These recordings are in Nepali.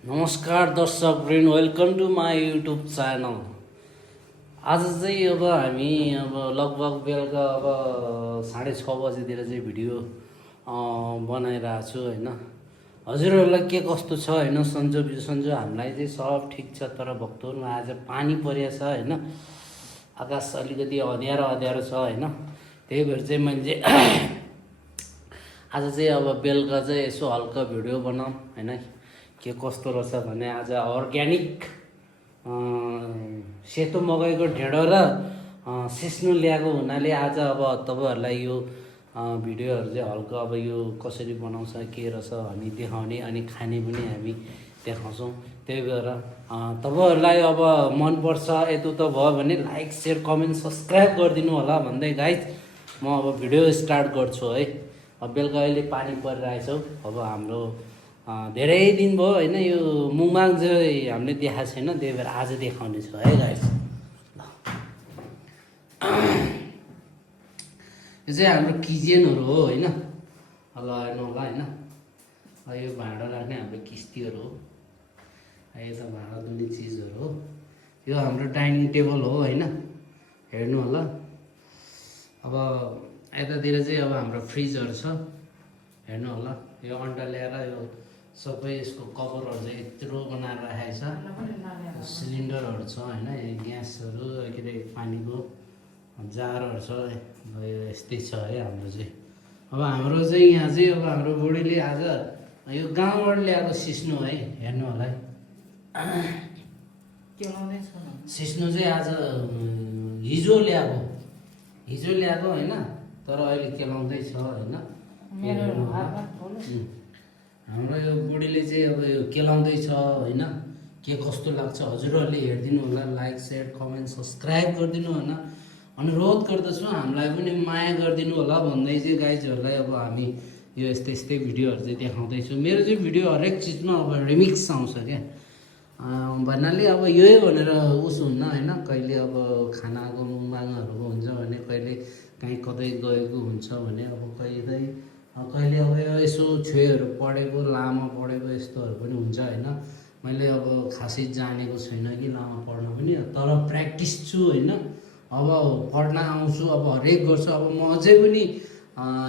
नमस्कार दर्शकवृन्द, welcome to my YouTube channel. आज चाहिँ अब हामी लगभग बेलुका 6:30 बजीतिर चाहिँ भिडियो बनाइरहेको छु होइन। हजुरहरूलाई के कस्तो छ होइन, सन्चो हामीलाई चाहिँ सब ठिक छ, तर भक्तपुरमा आज पानी परेको छ होइन। आकाश अलिकति अँध्यारो छ होइन, त्यही भएर चाहिँ मैले आज चाहिँ अब बेलुका चाहिँ यसो हल्का भिडियो बनाऊँ होइन। के कस्तो रहेछ भने आज अर्ग्यानिक सेतो मकैको ढेँडो र सिस्नु ल्याएको हुनाले आज अब तपाईँहरूलाई यो भिडियोहरू चाहिँ हल्का अब यो कसरी बनाउँछ के रहेछ हामी देखाउने अनि खाने पनि हामी देखाउँछौँ। त्यही भएर तपाईँहरूलाई अब मनपर्छ यतो त भयो भने लाइक सेयर कमेन्ट सब्सक्राइब गरिदिनु होला भन्दै गाइज म अब भिडियो स्टार्ट गर्छु है। अब बेलुका अहिले पानी परिरहेछ। अब हाम्रो धेरै दिन भयो होइन यो मुङमाङ चाहिँ हामीले देखाएको छैन, त्यही भएर आज देखाउने छु है गाइस। यो चाहिँ हाम्रो किचनहरू हो होइन, ल हेर्नु होला होइन। यो भाँडा राख्ने हाम्रो किस्तीहरू हो, यो त भाँडा धुने चिजहरू हो। यो हाम्रो डाइनिङ टेबल हो होइन, हेर्नु होला। अब यतातिर चाहिँ अब हाम्रो फ्रिजहरू छ, हेर्नु होला। यो अन्डा ल्याएर यो सबै यसको कभरहरू चाहिँ यत्रो बनाएर राखेको छ। सिलिन्डरहरू छ होइन, ग्यासहरू के अरे पानीको जारहरू छ। यो यस्तै छ है हाम्रो चाहिँ। अब हाम्रो चाहिँ यहाँ चाहिँ अब हाम्रो बुढीले आज यो गाउँबाट ल्याएको सिस्नु है, हेर्नु होला है। सिस्नु चाहिँ आज हिजो ल्याएको होइन, तर अहिले केलाउँदैछ होइन। हाम्रो यो बुढीले चाहिँ अब यो केलाउँदैछ होइन। के कस्तो लाग्छ हजुरहरूले हेरिदिनु होला, लाइक सेयर कमेन्ट सब्सक्राइब गरिदिनु होला। अनुरोध गर्दछु हामीलाई पनि माया गरिदिनु होला भन्दै चाहिँ गाइजहरूलाई अब हामी यो यस्तै भिडियोहरू चाहिँ देखाउँदैछु। मेरो चाहिँ भिडियो हरेक चिजमा अब रिमिक्स आउँछ क्या, भन्नाले अब यही भनेर उस हुन्न होइन। कहिले अब खानाको मुङमाङहरूको हुन्छ भने, कहिले कहीँ कतै गएको हुन्छ भने, अब कहिले अब यसो छुएहरू पढेको लामा पढेको यस्तोहरू पनि हुन्छ होइन। मैले अब खासै जानेको छैन कि लामा पढ्न पनि, तर प्र्याक्टिस छु होइन। अब पढ्न आउँछु, अब हरेक गर्छु। अब म अझै पनि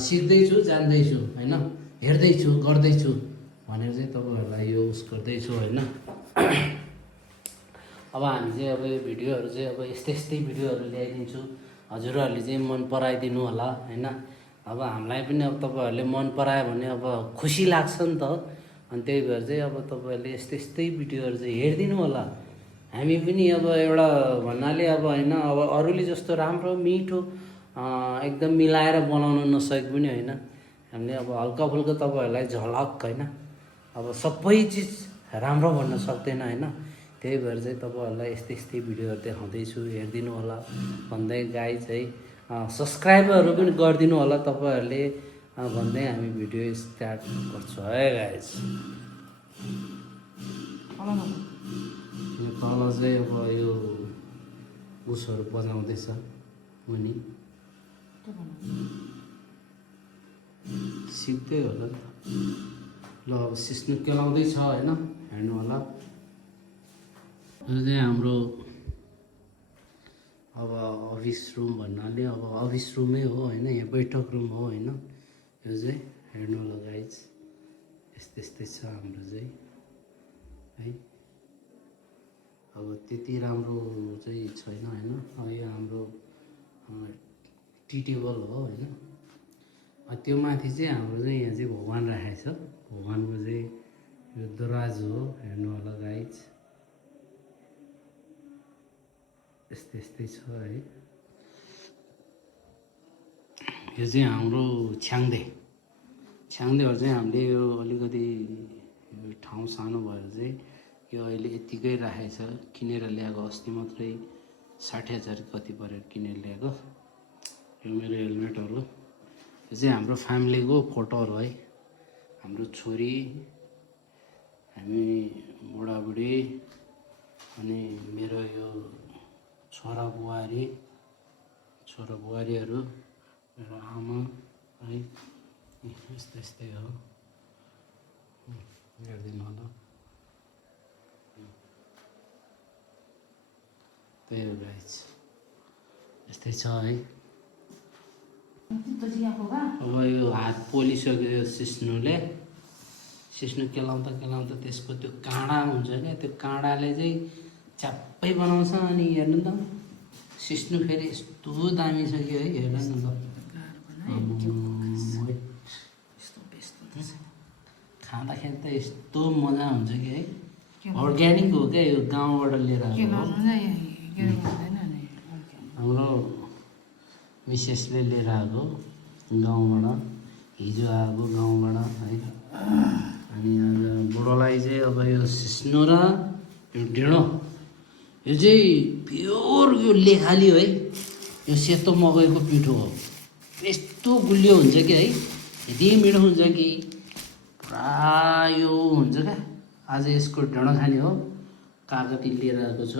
सिक्दैछु, जान्दैछु होइन, हेर्दैछु गर्दैछु भनेर चाहिँ तपाईँहरूलाई यो उस गर्दैछु होइन। अब हामी चाहिँ अब यो भिडियोहरू चाहिँ अब यस्तै भिडियोहरू ल्याइदिन्छु, हजुरहरूले चाहिँ मन पराइदिनु होला होइन। अब हामीलाई पनि अब तपाईँहरूले मन परायो भने अब खुसी लाग्छ नि त। अनि त्यही भएर चाहिँ अब तपाईँहरूले यस्तै भिडियोहरू चाहिँ हेरिदिनु होला। हामी पनि अब एउटा भन्नाले अब होइन, अब अरूले जस्तो राम्रो मिठो एकदम मिलाएर बनाउन नसके पनि होइन, हामीले अब हल्का फुल्का तपाईँहरूलाई झलक होइन, अब सबै चिज राम्रो भन्न सक्दैन होइन। त्यही भएर चाहिँ तपाईँहरूलाई यस्तै भिडियोहरू देखाउँदैछु, हेरिदिनु होला भन्दै गाइज है। सब्सक्राइबहरू पनि गरिदिनु होला तपाईँहरूले भन्दै हामी भिडियो स्टार्ट गर्छौँ है गाइज। यो तल चाहिँ अब यो उसहरू बजाउँदैछ मुनि, सिक्दै होला नि त। ल अब सिस्नु केलाउँदैछ होइन, हेर्नु होला। यो चाहिँ हाम्रो अब अफिस रुम भन्नाले अब अफिस रुमै हो होइन, यहाँ बैठक रुम हो होइन। यो चाहिँ हेर्नु होला गाइज, यस्तै छ हाम्रो चाहिँ है। अब त्यति राम्रो चाहिँ छैन होइन। यो हाम्रो टी टेबल हो होइन। त्यो माथि चाहिँ हाम्रो चाहिँ यहाँ चाहिँ भगवान् राखेको छ, भगवान्को चाहिँ यो दराज हो, हेर्नु होला गाइज। यस्तै छ है। यो चाहिँ हाम्रो छ्याङ्देहरू चाहिँ हामीले यो अलिकति यो ठाउँ सानो भएर चाहिँ यो अहिले यत्तिकै राखेको छ, किनेर ल्याएको। अस्ति मात्रै 60,000 कति परेर किनेर ल्याएको। यो मेरो हेलमेटहरू, यो चाहिँ हाम्रो फ्यामिलीको फोटोहरू है। हाम्रो छोरी, हामी बुढाबुढी, अनि मेरो यो छोरा बुहारीहरू, मेरो आमा है। यस्तै हो, हेरिदिनु होला। त्यही हो गाइस, यस्तै छ है। अब यो हात पोलिसक्यो सिस्नुले, सिस्नु केलाउँदा केलाउँदा त्यसको त्यो काँडा हुन्छ क्या, त्यो काँडाले चाहिँ च्याप्पै बनाउँछ। अनि हेर्नु त सिस्नु फेरि यस्तो दामी छ कि है, हेर्नु न त खाँदाखेरि त यस्तो मजा हुन्छ कि है। अर्ग्यानिक हो क्या यो, गाउँबाट लिएर आएको हो। हाम्रो मिसेसले लिएर आएको गाउँबाट, हिजो आएको गाउँबाट है। अनि आज बुढोलाई चाहिँ अब यो सिस्नो र यो ढिँडो, यो चाहिँ प्योर यो लेखाली है, यो सेतो मकैको पिठो हो। यस्तो गुलियो हुन्छ कि है, यति मिठो हुन्छ कि पुरा यो हुन्छ क्या। आज यसको ढिँडो खाने हो, कागती लिएर आएको छ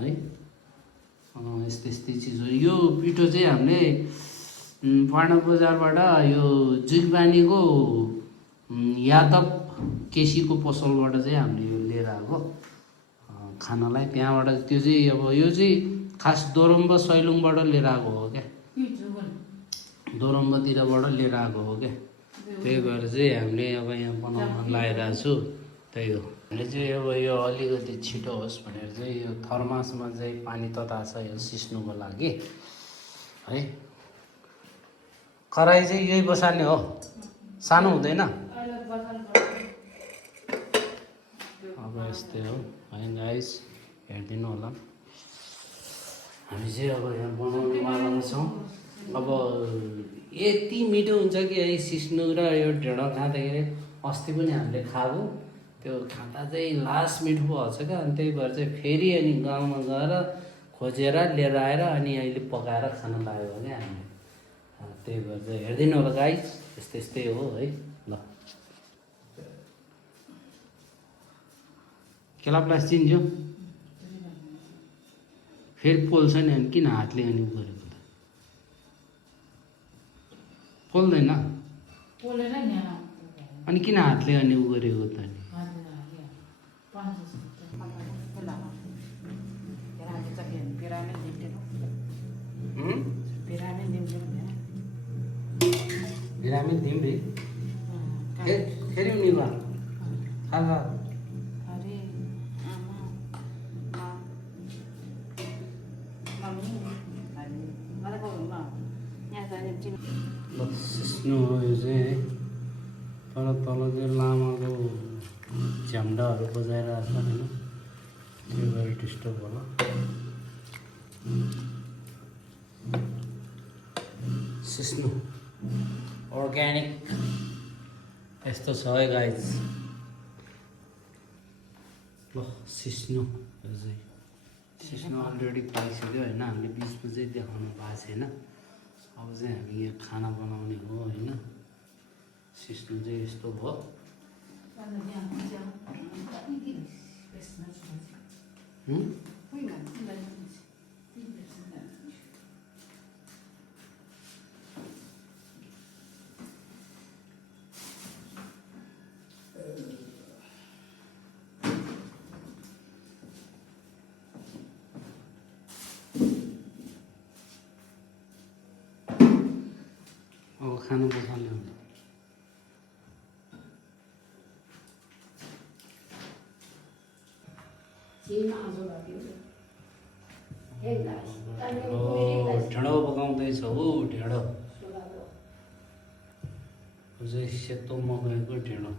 है। यस्तै यस्तै चिज हो। यो पिठो चाहिँ हामीले पाण्डा बजारबाट यो जुगबानीको यादव केसीको पसलबाट चाहिँ हामीले यो लिएर आएको खानालाई। त्यहाँबाट त्यो चाहिँ अब यो चाहिँ खास दोरम्बा सैलुङबाट लिएर आएको हो क्या, दोरम्बातिरबाट लिएर आएको हो क्या। त्यही भएर चाहिँ हामीले अब यहाँ बनाउन लगाइरहेको छु। त्यही हो, हामीले चाहिँ अब यो अलिकति छिटो होस् भनेर चाहिँ यो थर्मासमा चाहिँ पानी तताएको छ यो सिस्नुको लागि है। कराई चाहिँ यही बसाल्ने हो, सानो हुँदैन। अब यस्तै हो है गाइस, हेरिदिनु होला। हामी चाहिँ अब यहाँ बनाउनु लागेका छौँ। अब यति मिठो हुन्छ कि है सिस्नु र यो ढिँडो खाँदाखेरि। अस्ति पनि हामीले खाएको, त्यो खाँदा चाहिँ लास्ट मिठो पो हुन्छ क्या। अनि त्यही भएर चाहिँ फेरि अनि गाउँमा गएर खोजेर लिएर आएर अनि अहिले पकाएर खान लाग्यो क्या हामीले। त्यही भएर चाहिँ हेरिदिनु होला गाइस, यस्तै यस्तै हो है। ल केला प्लास चिन्छु, फेरि पोल्छ नि। अनि किन हातले अनि गरेको त, पोल्दैन अनि किन हातले अनि गरेको त। बिरामी दिम्री फेरि उनी खा सिस्नु हो यो चाहिँ है। तल तल चाहिँ लामाको झ्याम्डाहरू बजाइरहेको छ होइन, त्यो भएर डिस्टर्ब होला। सिस्नु अर्ग्यानिक यस्तो छ है गाइस। ल सिस्नु यो चाहिँ सिस्नु अलरेडी पाइसक्यो होइन, हामीले बिचमा चाहिँ देखाउनु भएको छैन। अब चाहिँ हामी यहाँ खाना बनाउने हो होइन। सिस्नु चाहिँ यस्तो भयो। अब खानु पकाउने हुन्छ। ढिँडो पकाउँदैछ हो, ढिँडो चाहिँ सेतो मकैको ढिँडो।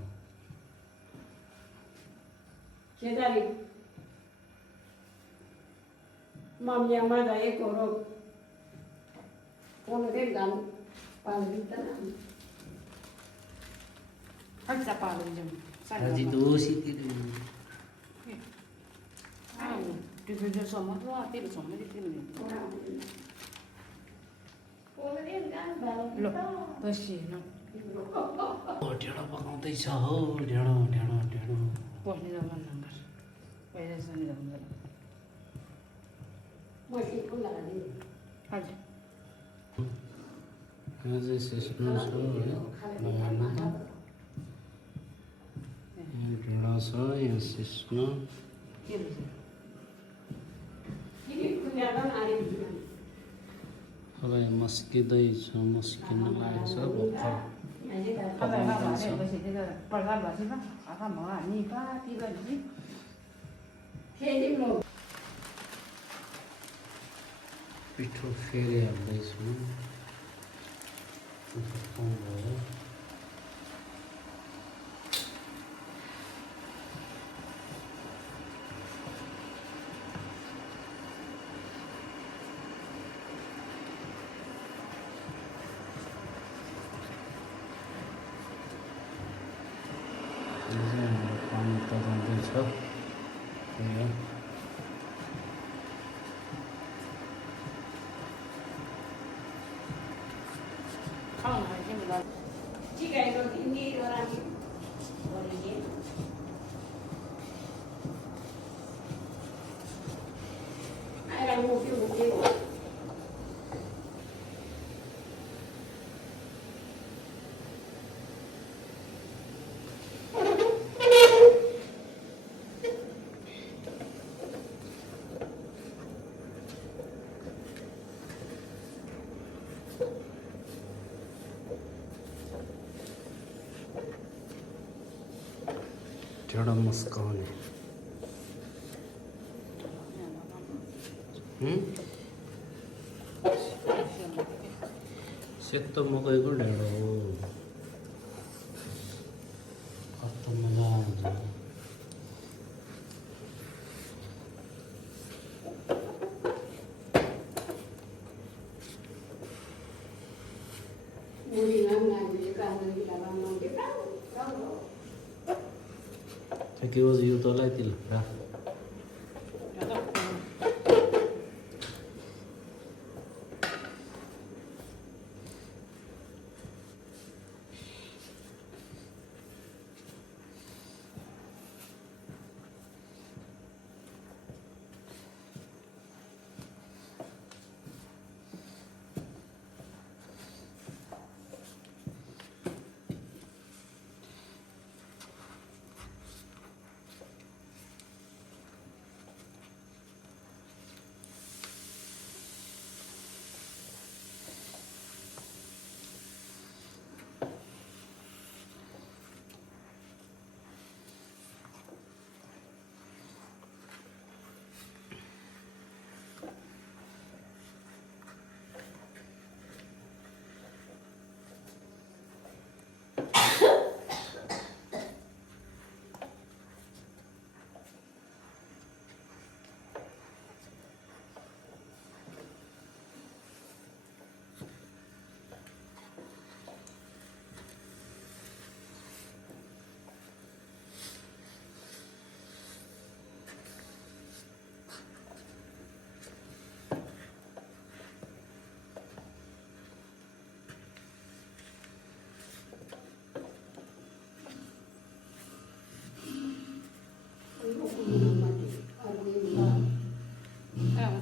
Haji dosi itu. Dia sama tu, dia sama di sini. Loh, bersih, no. Oh, ढिँडो पकाउँदैछ हो, ढिँडो ढिँडो ढिँडो। Pasti zaman nangkar. Pasti sana zaman. Masih pun lagi. Ada. यो चाहिँ सिस्नु छ है, ढिँडो छ, यहाँ सिस्नु। तपाईँ मस्किँदैछ मस्किन लागेछ भर्खर पिठो फेरि हाल्दैछु कम भयो पानी तताउँदैछ त्यही हो ढेँडो मस्काउने सेतो मकैको ढेँडो हो कस्तो मजा आउँछ के was यो तँलाई तिल राख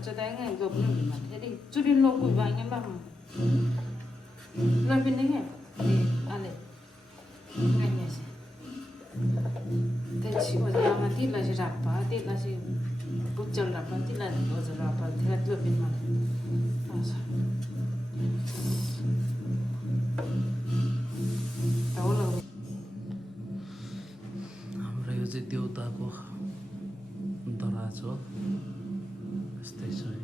cho đấy ngày gộp nó bị mặt thế đi chú đi lông bụi vàng nhá bằng lên bên đấy này thì ăn này ngay nhà sẽ thế chỉ có ra mà tí là sẽ rạp phá tí là sẽ bút chân rạp phá tí là có sẽ rạp phá thế là lên bên mặt đâu là हाम्रो यो चाहिँ देउताको दराज हो यस्तै छ है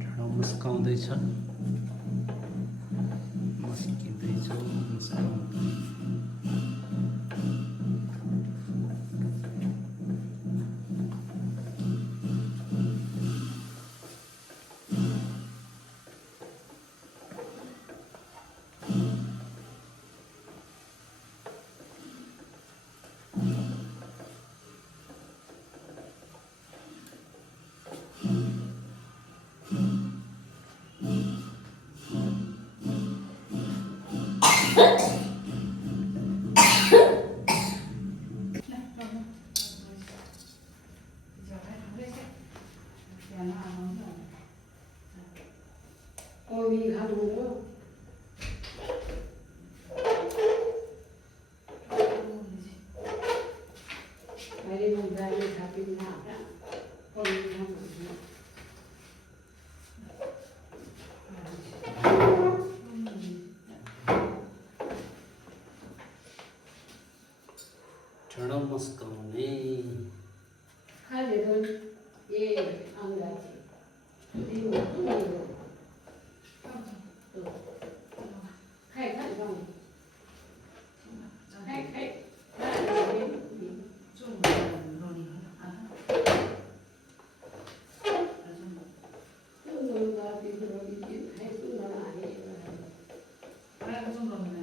ढेँडो मुस्काउँदैछ मस्किँदैछ मुस्काउँदै Ôi, hạt 할 일은 예안 가지. 그리고 또 khai khai vòng khai khai 좀 논의. 누가 비서로기 해수는 아니에요. 그래 좀 논의.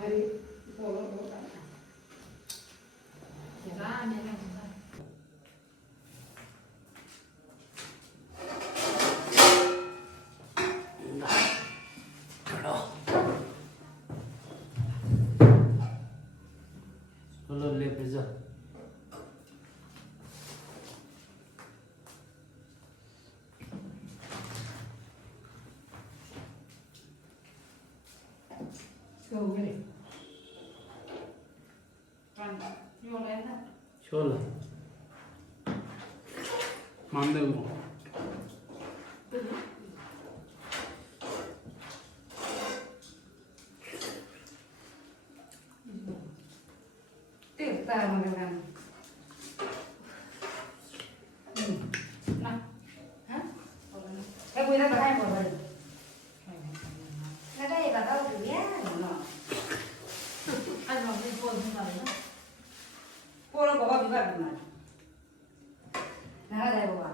아니 서로 चलो ले भेजा 서울에 छोला Manadev tiếp ta mà làm cái quy đó có hai bộ rồi cái đây là đâu được nhá ăn vào cái cồn không vào đấy. cô nó có bao nhiêu bạn mà nào đây bộ à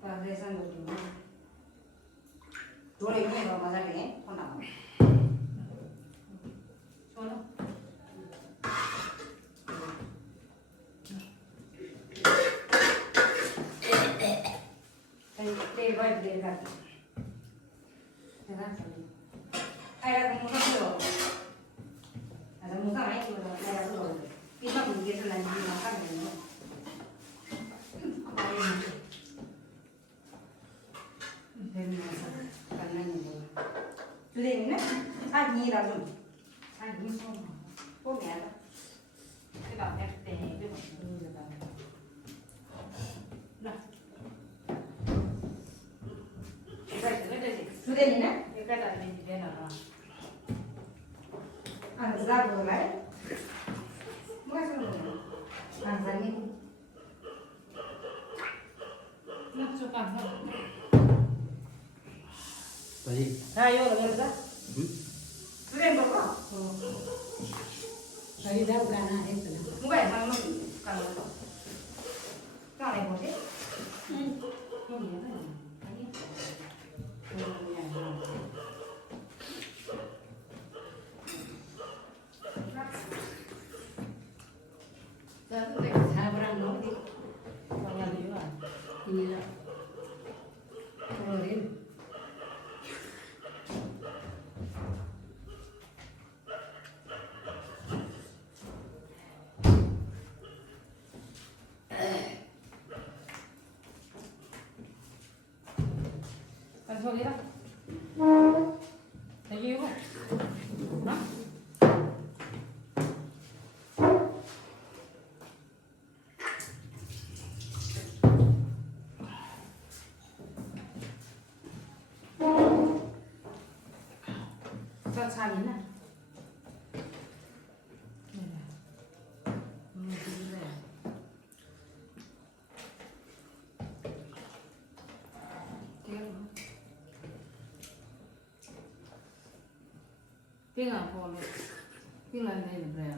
vào đây sang được rồi đồ này cũng vào mà ra đấy con nào cho nó. đây gọi để đặt để làm gì ai là cũng không được à là muốn cái gì mà đây là rồi đi mà mình kia là gì mà khác này nữa đây là cái này này chú đây nè anh nhìn là rồi anh nhìn xong cô mẹ đó cái bảo em để cái bảo chú đây nè cái là mình thì đây là ăn ra rồi đấy mua xong rồi ăn ra đi nó cho càng hơn. भाई ra vô là người ra chú đây có Đấy đâu cả na hết rồi. mua vậy mà nó càng cái này có thế Không nhớ rồi. Ra để sabaran nó đi. Vào nhà đấy rồi. Thì là rồi đến Ăn cho đi đó. Thấy yêu không? Đó. Cho xa miếng này. Đây này. Cái này. Tiếng à cô này, tiếng là đây là bèo.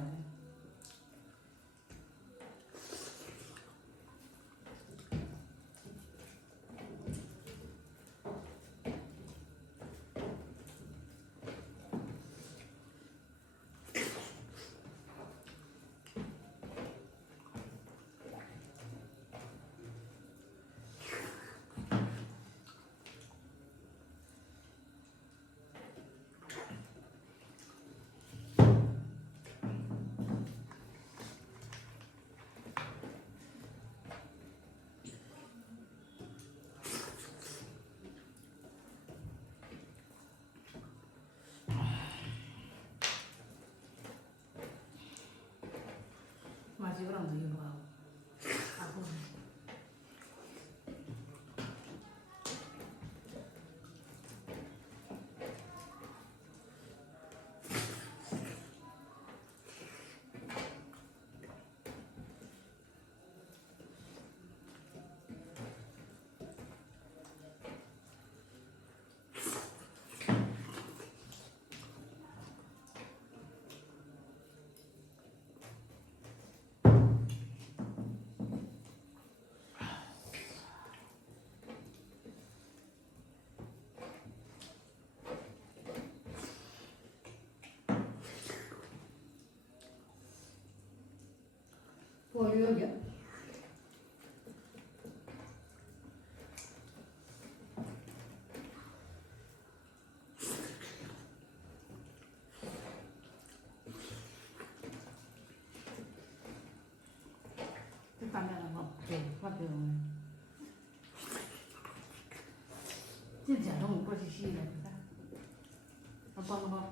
kasih orang tuh yang mau. Aku. Polio ya. Cái phần này là ngọt kề qua đường. Chứ chả không có gì là người ta. Nó bông.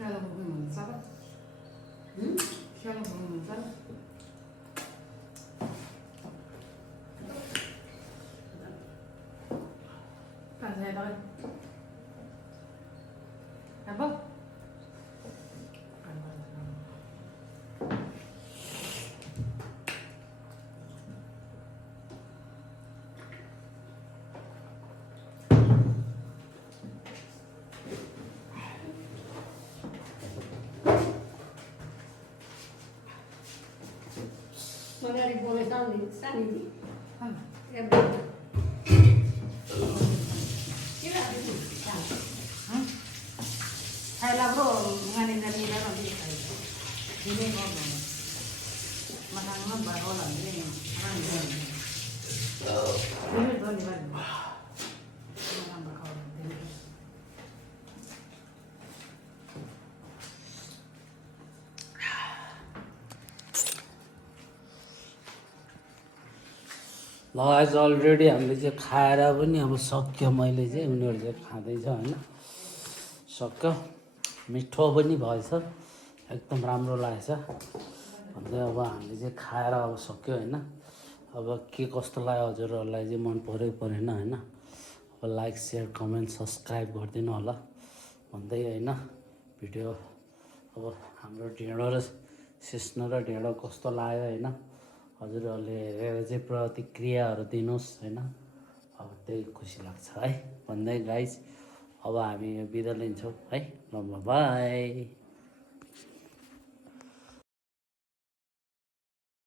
Siapa yang mau masak? Siapa yang mau masak? Kan saya tahu. Apa? Magari vuole sani. Mana? È bello. Kira itu. Saya labro ngani ngani lah nanti saya. Ini ngomong. Makan baru lah ini. Orang ini. Ini dua ni kan. Makan bakal. ल आज अलरेडी हामीले चाहिँ खाएर पनि अब सक्यो मैले चाहिँ उनीहरू चाहिँ खाँदैछ होइन सक्यो मिठो पनि भएछ एकदम राम्रो लागेछ भन्दै अब हामीले चाहिँ खाएर अब सक्यो होइन अब के कस्तो लाग्यो हजुरहरूलाई चाहिँ मन पऱ्यो परेन होइन अब लाइक सेयर कमेन्ट सब्सक्राइब गरिदिनु होला भन्दै होइन भिडियो अब हाम्रो ढिँडो र सिस्नो र ढिँडो कस्तो लाग्यो होइन हजुरहरूले हेरेर चाहिँ प्रतिक्रियाहरू दिनुहोस् होइन अब त्यही खुसी लाग्छ है भन्दै गाइज अब हामी बिदा लिन्छौँ है ल बाई।